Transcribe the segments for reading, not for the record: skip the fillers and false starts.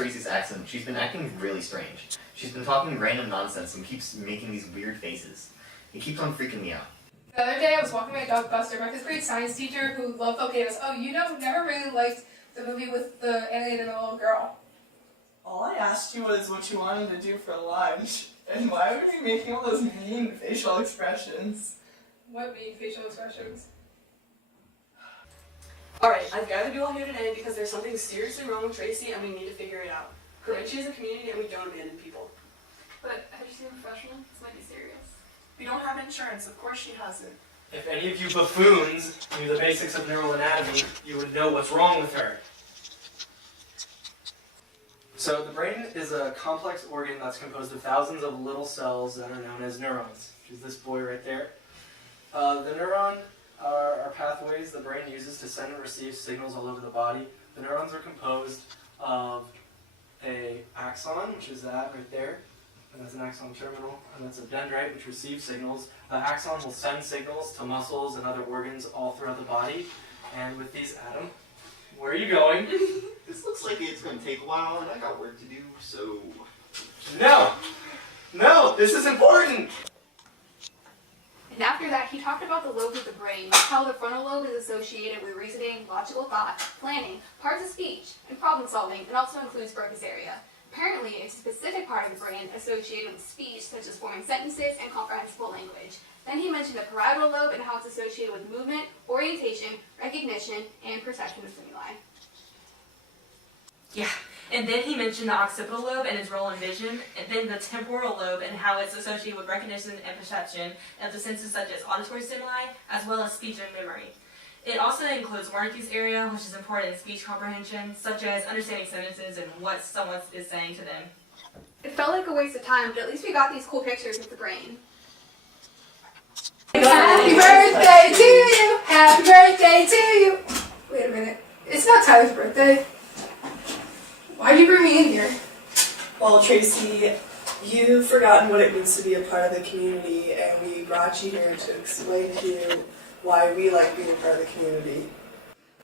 Tracy's accent, she's been acting really strange. She's been talking random nonsense and keeps making these weird faces. It keeps on freaking me out. The other day I was walking my dog Buster, my 5th grade science teacher who loved volcanoes. Oh, never really liked the movie with the animated little girl. All I asked you was what you wanted to do for lunch, and why were you making all those mean facial expressions? What mean facial expressions? Alright, I've gathered you all here today because there's something seriously wrong with Tracy and we need to figure it out. Comanche is a community and we don't abandon people. But have you seen a professional? This might be serious. We don't have insurance, of course she hasn't. If any of you buffoons knew the basics of neural anatomy, you would know what's wrong with her. So the brain is a complex organ that's composed of thousands of little cells that are known as neurons, which is this boy right there. The neuron are pathways the brain uses to send and receive signals all over the body. The neurons are composed of a axon, which is that right there, and that's an axon terminal, and that's a dendrite, which receives signals. The axon will send signals to muscles and other organs all throughout the body. And with these, Adam, where are you going? This looks like it's going to take a while and I got work to do, so... No! No! This is important! And after that, he talked about the lobes of the brain, how the frontal lobe is associated with reasoning, logical thought, planning, parts of speech, and problem solving, and also includes Broca's area. Apparently, it's a specific part of the brain associated with speech, such as forming sentences and comprehensible language. Then he mentioned the parietal lobe and how it's associated with movement, orientation, recognition, and perception of stimuli. Yeah, and then he mentioned the occipital lobe and its role in vision, and then the temporal lobe and how it's associated with recognition and perception of the senses such as auditory stimuli, as well as speech and memory. It also includes Wernicke's area, which is important in speech comprehension, such as understanding sentences and what someone is saying to them. It felt like a waste of time, but at least we got these cool pictures of the brain. Happy birthday to you! Happy birthday to you! Wait a minute. It's not Tyler's birthday. Why'd you bring me in here? Well, Tracy, you've forgotten what it means to be a part of the community, and we brought you here to explain to you why we like being a part of the community.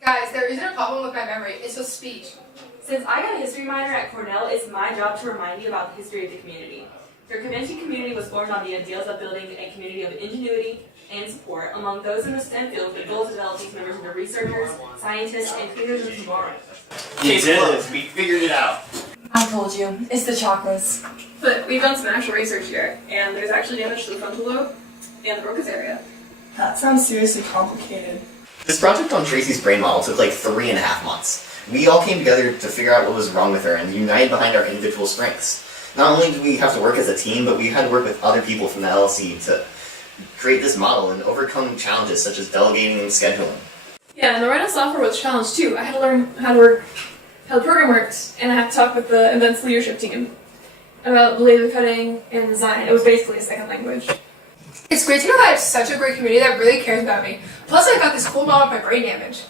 Guys, there isn't a problem with my memory. It's with speech. Since I got a history minor at Cornell, it's my job to remind you about the history of the community. The Comanche community was formed on the ideals of building a community of ingenuity and support among those in the STEM field with the goal to develop these members into researchers, scientists, and creators of tomorrow. We did it! We figured it out! I told you, it's the chocolates. But we've done some actual research here, and there's actually damage to the frontal lobe and the Broca's area. That sounds seriously complicated. This project on Tracy's brain model took like 3.5 months. We all came together to figure out what was wrong with her and united behind our individual strengths. Not only did we have to work as a team, but we had to work with other people from the LLC to create this model and overcome challenges such as delegating and scheduling. Yeah, and the writing software was a challenge too. I had to learn how the program works, and I had to talk with the events leadership team about laser cutting and design. It was basically a second language. It's great to know that I have such a great community that really cares about me. Plus, I got this cool model of my brain damage.